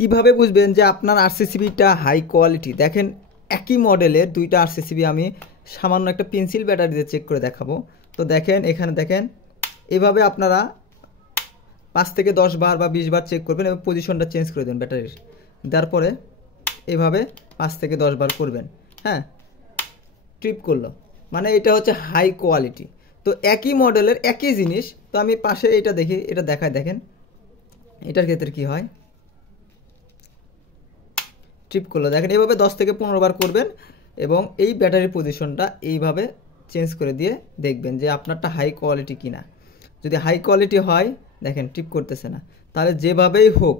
কিভাবে বুঝবেন যে আপনার আরসিসিবিটা হাই কোয়ালিটি? দেখেন একই মডেলের দুইটা আরসিসিবি আমি সামান্য একটা পেন্সিল ব্যাটারি দিয়ে চেক করে দেখাবো। তো দেখেন এখানে দেখেন এভাবে আপনারা 5 থেকে 10 বার বা 20 বার চেক করবেন এবং পজিশনটা চেঞ্জ করে দেবেন ব্যাটারির। তারপরে এভাবে 5 থেকে 10 বার করবেন। হ্যাঁ, ট্রিপ করলো মানে এটা হচ্ছে হাই কোয়ালিটি। তো একই মডেলের একই জিনিস, তো আমি পাশে এটা দেখি, এটা দেখায় দেখেন এটার ক্ষেত্রে কি হয়। ট্রিপ করলো দেখেন এভাবে 10 থেকে 15 বার করবেন এবং এই ব্যাটারির পজিশনটা এইভাবে চেঞ্জ করে দিয়ে দেখবেন যে আপনারটা হাই কোয়ালিটি কিনা। যদি হাই কোয়ালিটি হয় দেখেন ট্রিপ করতেছে না, তাহলে যেভাবেই হোক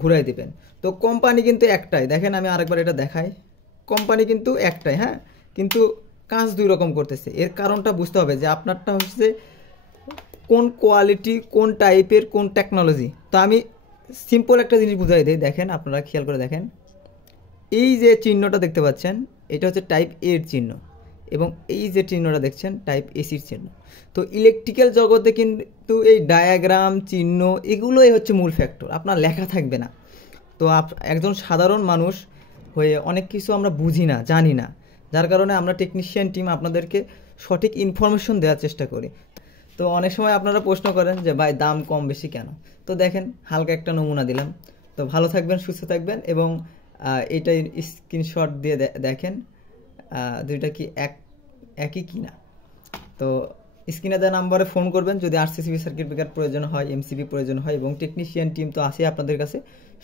ঘুরাই দিবেন। তো কোম্পানি কিন্তু একটাই, দেখেন আমি আরেকবার এটা দেখাই, কোম্পানি কিন্তু একটাই। হ্যাঁ, কিন্তু কাজ দুই রকম করতেছে। এর কারণটা বুঝতে হবে যে আপনারটা হচ্ছে কোন কোয়ালিটি, কোন টাইপের, কোন টেকনোলজি। তো আমি সিম্পল একটা জিনিস বুঝাই দিই, দেখেন আপনারা খেয়াল করে দেখেন, এই যে চিহ্নটা দেখতে পাচ্ছেন এটা হচ্ছে টাইপ এর চিহ্ন এবং এই যে চিহ্নটা দেখছেন টাইপ এসির চিহ্ন। তো ইলেকট্রিক্যাল জগতে কিন্তু এই ডায়াগ্রাম, চিহ্ন এগুলোই হচ্ছে মূল ফ্যাক্টর, আপনার লেখা থাকবে না। তো একজন সাধারণ মানুষ হয়ে অনেক কিছু আমরা বুঝি না, জানি না, যার কারণে আমরা টেকনিশিয়ান টিম আপনাদেরকে সঠিক ইনফরমেশন দেওয়ার চেষ্টা করি। তো অনেক সময় আপনারা প্রশ্ন করেন যে ভাই দাম কম বেশি কেন? তো দেখেন হালকা একটা নমুনা দিলাম। তো ভালো থাকবেন, সুস্থ থাকবেন এবং এইটাই স্ক্রিনশট দিয়ে দেখেন দুইটা কি একই কিনা। তো স্ক্রিনে দেওয়া নাম্বারে ফোন করবেন যদি আরসিসিবি সার্কিট ব্রেকার প্রয়োজন হয়, এমসিবি প্রয়োজন হয়, এবং টেকনিশিয়ান টিম তো আছে আপনাদের কাছে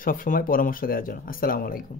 সব সময় পরামর্শ দেওয়ার জন্য। আসসালামু আলাইকুম।